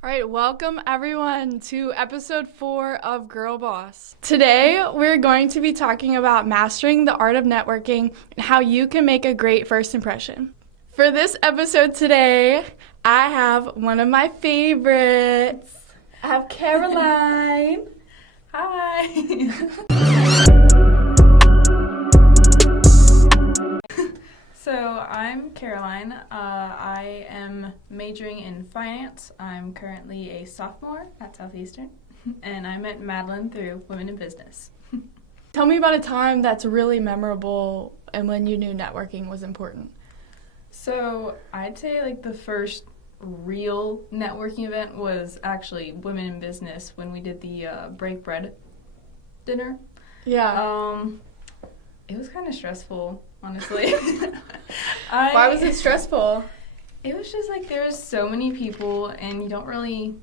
All right, welcome everyone to episode 4 of Girl Boss. Today, we're going to be talking about mastering the art of networking and how you can make a great first impression. For this episode today, I have one of my favorites. I have Caroline. Hi. So I'm Caroline. I am majoring in finance. I'm currently a sophomore at Southeastern, and I met Madeline through Women in Business. Tell me about a time that's really memorable and when you knew networking was important. So I'd say like the first real networking event was actually Women in Business when we did the break bread dinner. Yeah. It was kind of stressful, honestly. Why was it stressful? It was just like there was so many people and you don't really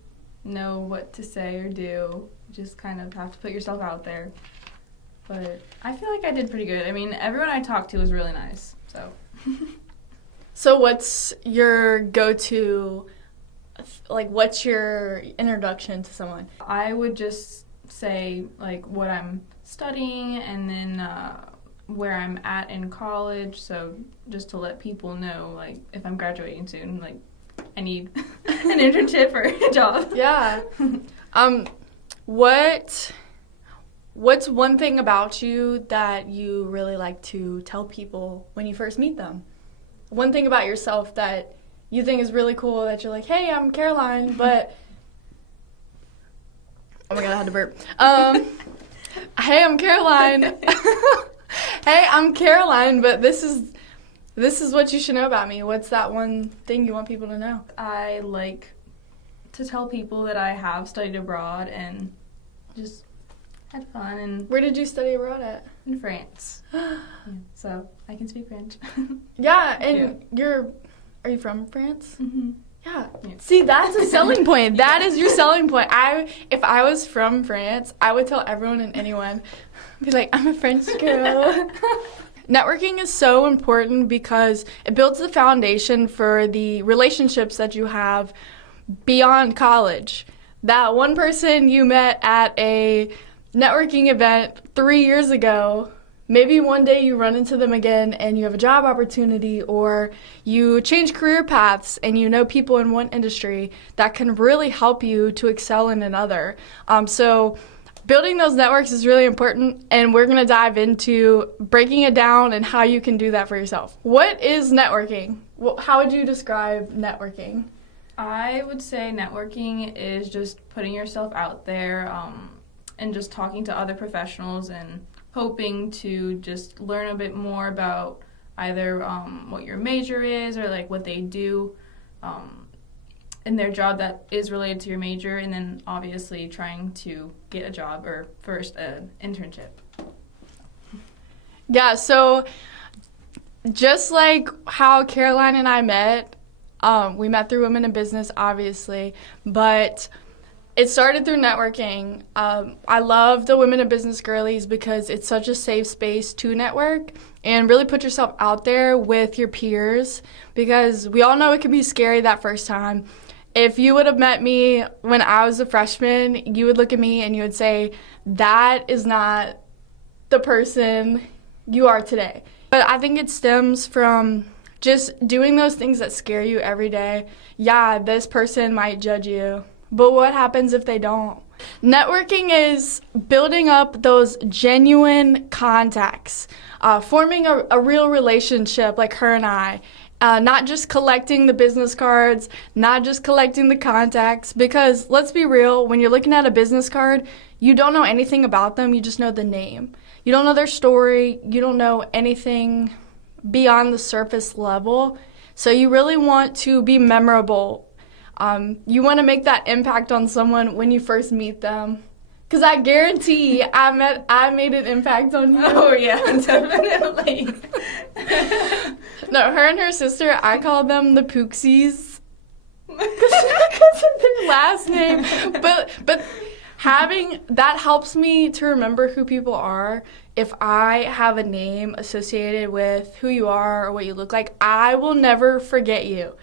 know what to say or do. You just kind of have to put yourself out there. But I feel like I did pretty good. I mean, everyone I talked to was really nice, so. So what's your go-to, like what's your introduction to someone? I would just say like what I'm studying and then where I'm at in college, so just to let people know like if I'm graduating soon, like I need an internship or a job. Yeah. What's one thing about you that you really like to tell people when you first meet them? One thing about yourself that you think is really cool that you're like, hey, I'm Caroline, but oh my god, I had to burp. Hey, I'm Caroline. Hey, I'm Caroline, but this is what you should know about me. What's that one thing you want people to know? I like to tell people that I have studied abroad and just had fun. And Where did you study abroad at? in France. Yeah, so I can speak French. Yeah, and are you from France? Mm-hmm. Yeah. Yeah. See, that's a selling point. That is your selling point. If I was from France, I would tell everyone and anyone, be like, I'm a French girl. Networking is so important because it builds the foundation for the relationships that you have beyond college. That one person you met at a networking event 3 years ago, maybe one day you run into them again and you have a job opportunity, or you change career paths and you know people in one industry that can really help you to excel in another. So building those networks is really important, and we're going to dive into breaking it down and how you can do that for yourself. What is networking? How would you describe networking? I would say networking is just putting yourself out there and just talking to other professionals and hoping to just learn a bit more about either what your major is or like what they do in their job that is related to your major, and then obviously trying to get a job or first an internship. Yeah, so just like how Caroline and I met, we met through Women in Business, obviously, but it started through networking. I love the Women in Business girlies because it's such a safe space to network and really put yourself out there with your peers, because we all know it can be scary that first time. If you would have met me when I was a freshman, you would look at me and you would say, that is not the person you are today. But I think it stems from just doing those things that scare you every day. Yeah, this person might judge you, but what happens if they don't? Networking is building up those genuine contacts, forming a real relationship like her and I. Not just collecting the business cards, not just collecting the contacts, because let's be real, when you're looking at a business card, you don't know anything about them, you just know the name. You don't know their story, you don't know anything beyond the surface level, so you really want to be memorable. You want to make that impact on someone when you first meet them. Because I guarantee I made an impact on you. Oh, yeah, definitely. No, her and her sister, I call them the Pooksies. Because of their last name. But having that helps me to remember who people are. If I have a name associated with who you are or what you look like, I will never forget you.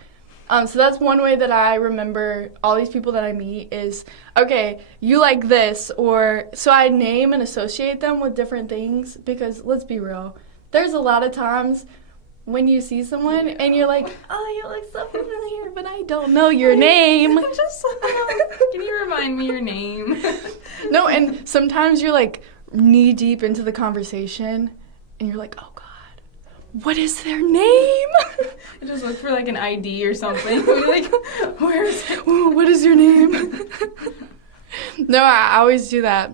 So that's one way that I remember all these people that I meet is, okay, you like this, or so I name and associate them with different things because let's be real, there's a lot of times when you see someone and you're like, oh, you look so familiar, but I don't know your name. Just can you remind me your name? No, and sometimes you're like knee deep into the conversation and you're like, oh God, what is their name? I just look for like an ID or something. Like, where is it? What is your name? No, I always do that.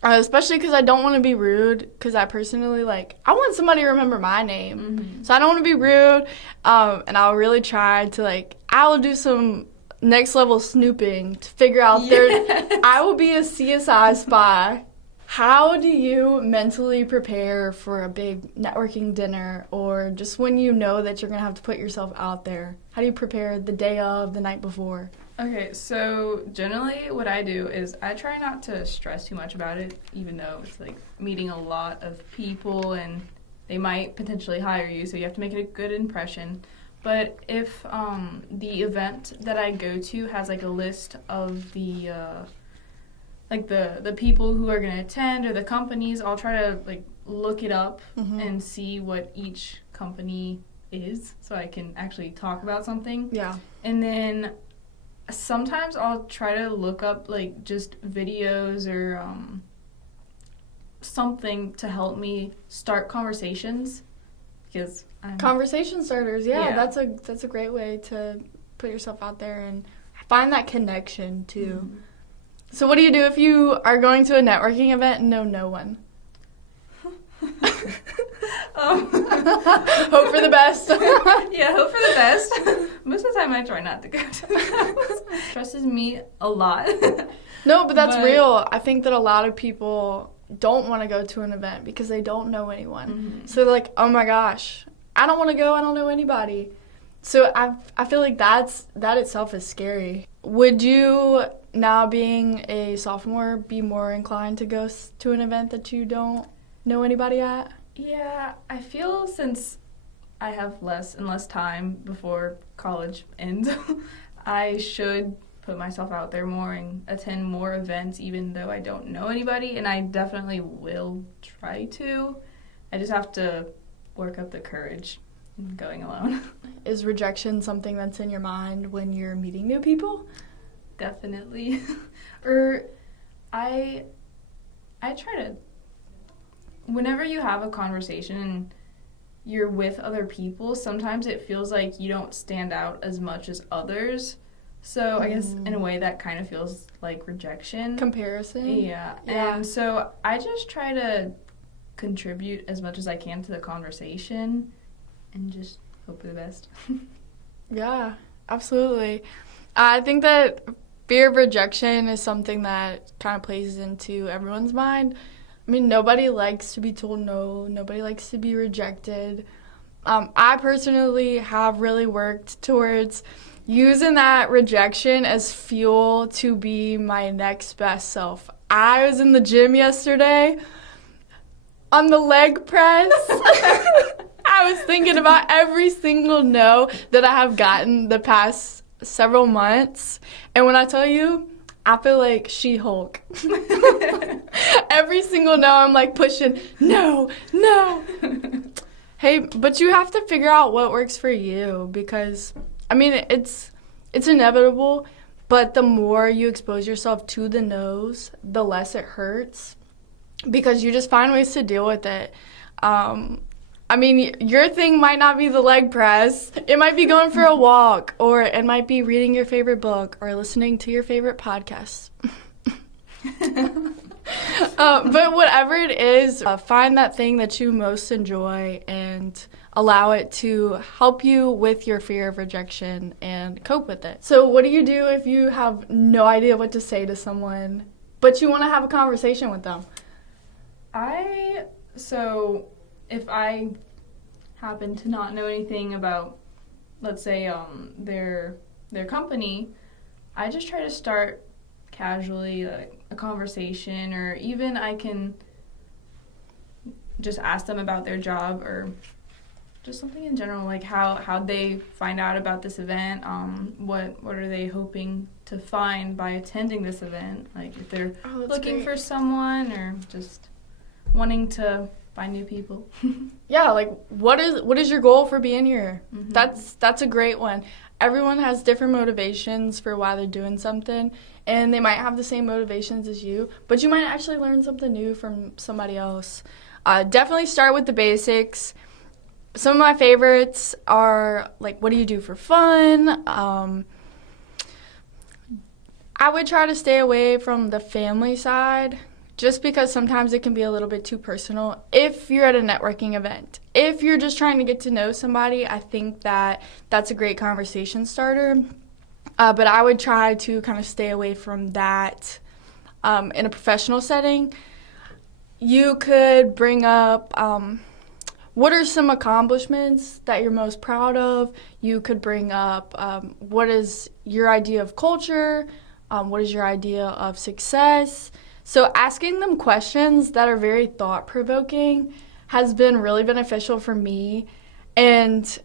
Especially because I don't want to be rude, because I personally, I want somebody to remember my name. Mm-hmm. So I don't want to be rude, and I'll really try to, I will do some next level snooping to figure out I will be a CSI spy. How do you mentally prepare for a big networking dinner, or just when you know that you're going to have to put yourself out there? How do you prepare the day of, the night before? Okay, so generally what I do is I try not to stress too much about it, even though it's meeting a lot of people and they might potentially hire you, so you have to make it a good impression. But if the event that I go to has a list of the the people who are going to attend or the companies, I'll try to look it up and see what each company is, so I can actually talk about something. Yeah. And then sometimes I'll try to look up just videos or something to help me start conversations, because conversation starters. Yeah, Yeah. that's a great way to put yourself out there and find that connection too. Mm-hmm. So what do you do if you are going to a networking event and know no one? Hope for the best. Yeah, hope for the best. Most of the time I try not to go to events. It stresses me a lot. No, but that's real. I think that a lot of people don't want to go to an event because they don't know anyone. Mm-hmm. So they're like, oh my gosh, I don't want to go. I don't know anybody. So I feel like that itself is scary. Would you, now being a sophomore, be more inclined to go to an event that you don't know anybody at? Yeah, I feel since I have less and less time before college ends, I should put myself out there more and attend more events even though I don't know anybody, and I definitely will try to. I just have to work up the courage in going alone. Is rejection something that's in your mind when you're meeting new people? Definitely. Or I try to, whenever you have a conversation and you're with other people, sometimes it feels like you don't stand out as much as others. So I guess in a way that kind of feels like rejection. Comparison? Yeah. And so I just try to contribute as much as I can to the conversation and just hope for the best. Yeah, absolutely. I think that fear of rejection is something that kind of plays into everyone's mind. I mean, nobody likes to be told no. Nobody likes to be rejected. I personally have really worked towards using that rejection as fuel to be my next best self. I was in the gym yesterday on the leg press. I was thinking about every single no that I have gotten the past several months. And when I tell you, I feel like She-Hulk. Every single no, I'm pushing, no. Hey, but you have to figure out what works for you, because, I mean, it's inevitable, but the more you expose yourself to the no's, the less it hurts, because you just find ways to deal with it. I mean, your thing might not be the leg press. It might be going for a walk, or it might be reading your favorite book or listening to your favorite podcast. But whatever it is, find that thing that you most enjoy and allow it to help you with your fear of rejection and cope with it. So what do you do if you have no idea what to say to someone, but you want to have a conversation with them? So if I happen to not know anything about, let's say, their company, I just try to start casually a conversation, or even I can just ask them about their job, or just something in general, like how they find out about this event. What are they hoping to find by attending this event? Like if they're looking for someone or just wanting to find new people. Yeah, like what is your goal for being here? Mm-hmm. That's a great one. Everyone has different motivations for why they're doing something, and they might have the same motivations as you, but you might actually learn something new from somebody else. Definitely start with the basics. Some of my favorites are, like, what do you do for fun? I would try to stay away from the family side, just because sometimes it can be a little bit too personal if you're at a networking event. If you're just trying to get to know somebody, I think that that's a great conversation starter. But I would try to kind of stay away from that in a professional setting. You could bring up what are some accomplishments that you're most proud of. You could bring up what is your idea of culture, what is your idea of success. So asking them questions that are very thought-provoking has been really beneficial for me. And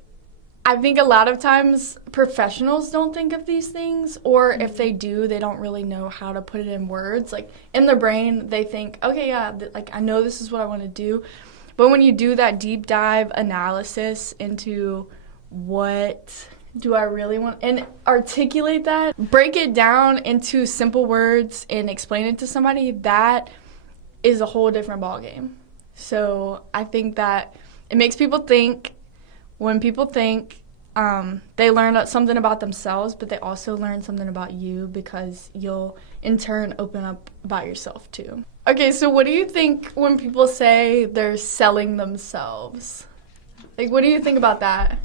I think a lot of times professionals don't think of these things, or if they do, they don't really know how to put it in words. Like in their brain, they think, okay, yeah, like I know this is what I want to do. But when you do that deep dive analysis into what do I really want, and articulate that, break it down into simple words and explain it to somebody, that is a whole different ballgame. So I think that it makes people think. When people think, they learn something about themselves, but they also learn something about you, because you'll in turn open up about yourself too. Okay, so what do you think when people say they're selling themselves? Like, what do you think about that?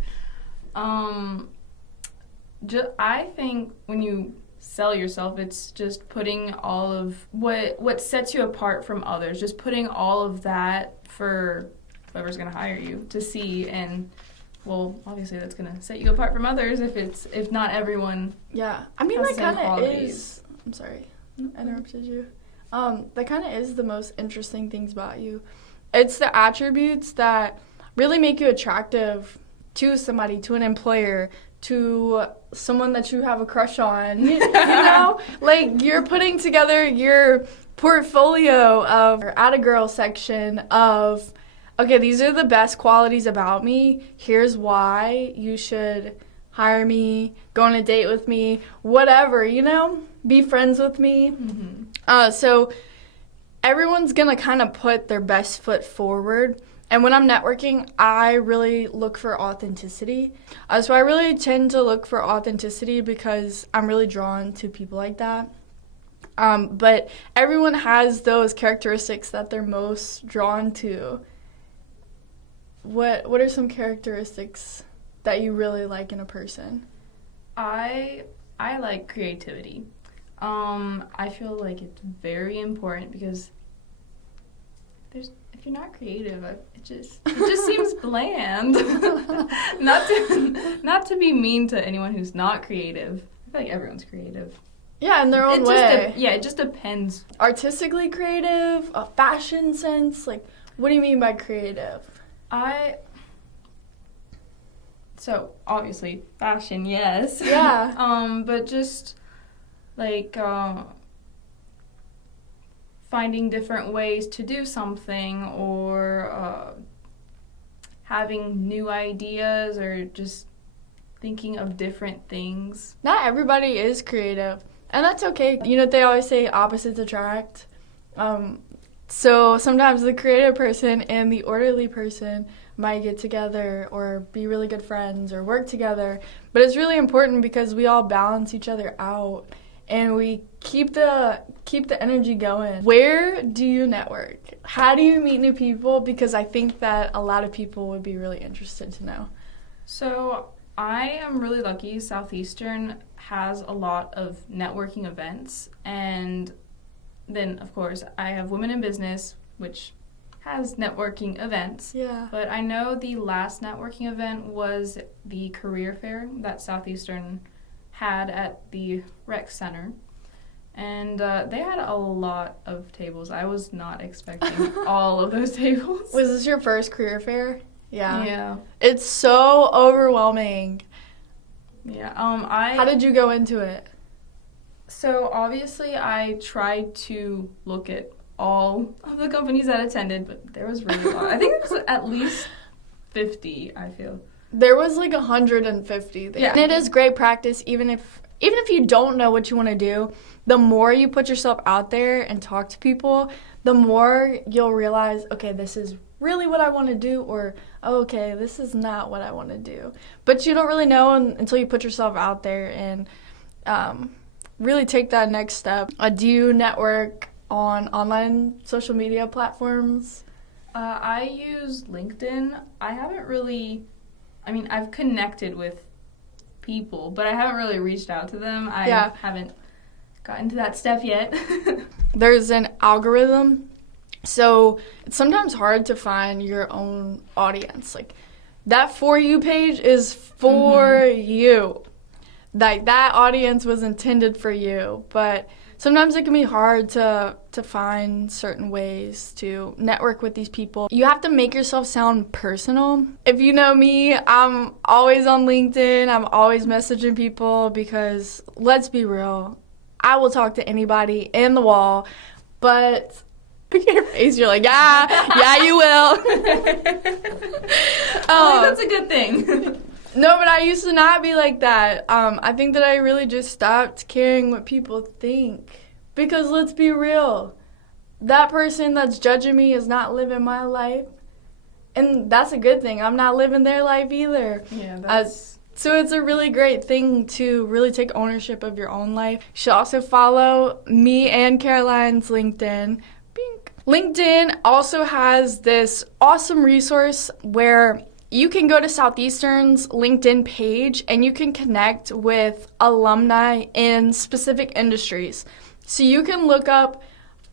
I think when you sell yourself, it's just putting all of what sets you apart from others, just putting all of that for whoever's going to hire you to see. And well, obviously that's going to set you apart from others if not everyone. Yeah, I mean, that kind of is. I'm sorry, I interrupted you. That kind of is the most interesting things about you. It's the attributes that really make you attractive to somebody, to an employer, to someone that you have a crush on. You know, like you're putting together your portfolio of your Atta Girl section of, okay, these are the best qualities about me. Here's why you should hire me, go on a date with me, whatever, you know, be friends with me. Mm-hmm. So everyone's going to kind of put their best foot forward. And when I'm networking, I really look for authenticity. So I really tend to look for authenticity because I'm really drawn to people like that. But everyone has those characteristics that they're most drawn to. What are some characteristics that you really like in a person? I like creativity. I feel like it's very important because if you're not creative, it just seems bland. Not to be mean to anyone who's not creative. I feel like everyone's creative. Yeah, in their own way. It just depends. Artistically creative, a fashion sense. Like, what do you mean by creative? So obviously fashion, yes. Yeah. But just like finding different ways to do something, or having new ideas, or just thinking of different things. Not everybody is creative, and that's okay. You know, they always say opposites attract. So sometimes the creative person and the orderly person might get together or be really good friends or work together. But it's really important because we all balance each other out and we keep the energy going. Where do you network? How do you meet new people? Because I think that a lot of people would be really interested to know. So I am really lucky. Southeastern has a lot of networking events, and then, of course, I have Women in Business, which has networking events. Yeah. But I know the last networking event was the career fair that Southeastern had at the rec center. And they had a lot of tables. I was not expecting all of those tables. Was this your first career fair? Yeah. Yeah. It's so overwhelming. Yeah. How did you go into it? So obviously I tried to look at all of the companies that attended, but there was really a lot. I think it was at least 50, I feel. There was like 150 there. Yeah. And it is great practice even if you don't know what you want to do, the more you put yourself out there and talk to people, the more you'll realize, okay, this is really what I want to do, or oh, okay, this is not what I want to do. But you don't really know until you put yourself out there and really take that next step. Do you network on online social media platforms? I use LinkedIn. I haven't really, I've connected with people, but I haven't really reached out to them. I haven't gotten to that step yet. There's an algorithm, so it's sometimes hard to find your own audience. Like, that For You page is for you. Like, that audience was intended for you, but sometimes it can be hard to find certain ways to network with these people. You have to make yourself sound personal. If you know me, I'm always on LinkedIn. I'm always messaging people because, let's be real, I will talk to anybody in the wall, but look at your face, you're like, yeah, you will. That's a good thing. No, but I used to not be like that. I think that I really just stopped caring what people think. Because let's be real, that person that's judging me is not living my life. And that's a good thing. I'm not living their life either. Yeah, so it's a really great thing to really take ownership of your own life. You should also follow me and Caroline's LinkedIn. Bink. LinkedIn also has this awesome resource where you can go to Southeastern's LinkedIn page and you can connect with alumni in specific industries. So you can look up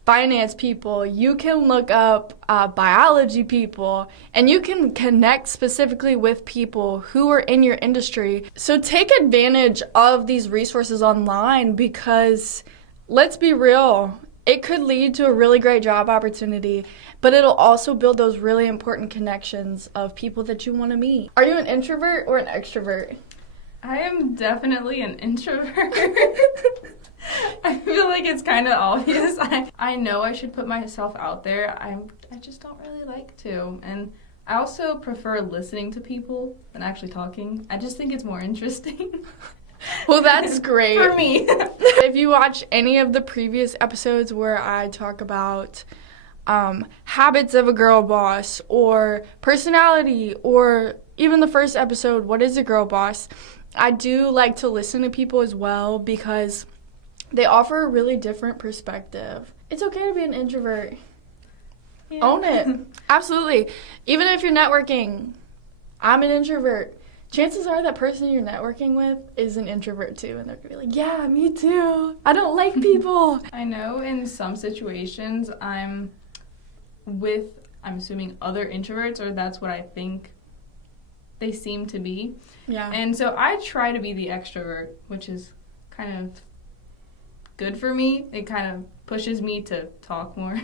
finance people, you can look up biology people, and you can connect specifically with people who are in your industry. So take advantage of these resources online because, let's be real, it could lead to a really great job opportunity, but it'll also build those really important connections of people that you want to meet. Are you an introvert or an extrovert? I am definitely an introvert. I feel like it's kind of obvious. I know I should put myself out there. I just don't really like to. And I also prefer listening to people than actually talking. I just think it's more interesting. Well, that's great. For me. If you watch any of the previous episodes where I talk about habits of a girl boss or personality, or even the first episode, what is a girl boss, I do like to listen to people as well because they offer a really different perspective. It's okay to be an introvert. Yeah. Own it. Absolutely. Even if you're networking, I'm an introvert. Chances are that person you're networking with is an introvert too, and they're gonna be like, yeah, me too. I don't like people. I know in some situations I'm assuming other introverts, or that's what I think they seem to be. Yeah. And so I try to be the extrovert, which is kind of good for me. It kind of pushes me to talk more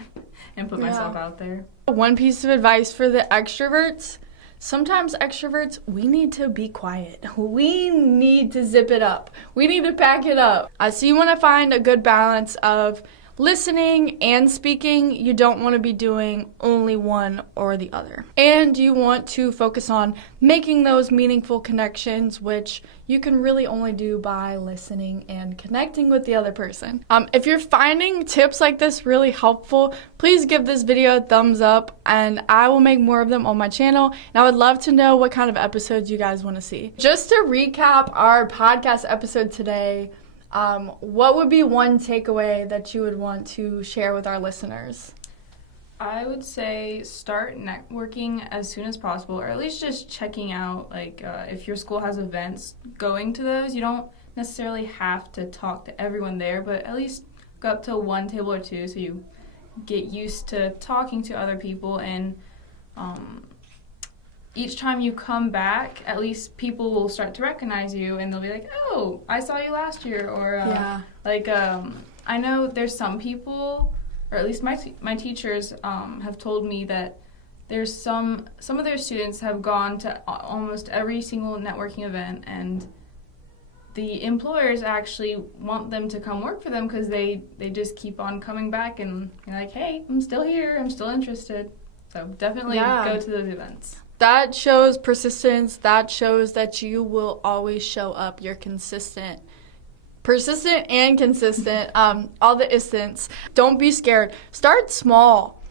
and put myself out there. One piece of advice for the extroverts: sometimes extroverts, we need to be quiet. We need to zip it up. We need to pack it up. So you want to find a good balance of listening and speaking. You don't want to be doing only one or the other. And you want to focus on making those meaningful connections, which you can really only do by listening and connecting with the other person. If you're finding tips like this really helpful, please give this video a thumbs up, and I will make more of them on my channel. And I would love to know what kind of episodes you guys want to see. Just to recap our podcast episode today, what would be one takeaway that you would want to share with our listeners? I would say start networking as soon as possible, or at least just checking out, if your school has events, going to those. You don't necessarily have to talk to everyone there, but at least go up to one table or two so you get used to talking to other people. And each time you come back, at least people will start to recognize you, and they'll be like, oh, I saw you last year. Or I know there's some people, or at least my teachers have told me that there's some of their students have gone to almost every single networking event, and the employers actually want them to come work for them because they just keep on coming back and you're like, hey, I'm still here, I'm still interested. So definitely go to those events. That shows persistence. That shows that you will always show up. You're consistent. Persistent and consistent. All the istants. Don't be scared. Start small.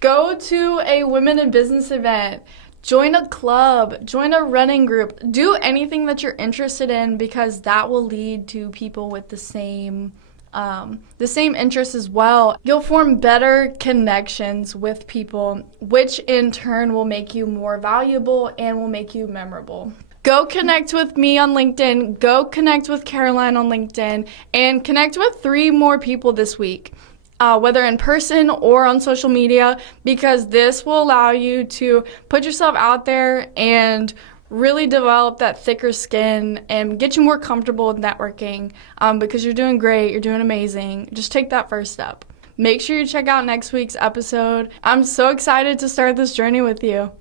Go to a women in business event. Join a club. Join a running group. Do anything that you're interested in, because that will lead to people with the same interests as well. You'll form better connections with people, which in turn will make you more valuable and will make you memorable. Go connect with me on LinkedIn. Go connect with Caroline on LinkedIn, and connect with 3 more people this week. Whether in person or on social media, because this will allow you to put yourself out there and really develop that thicker skin and get you more comfortable with networking, because you're doing great, you're doing amazing. Just take that first step. Make sure you check out next week's episode. I'm so excited to start this journey with you.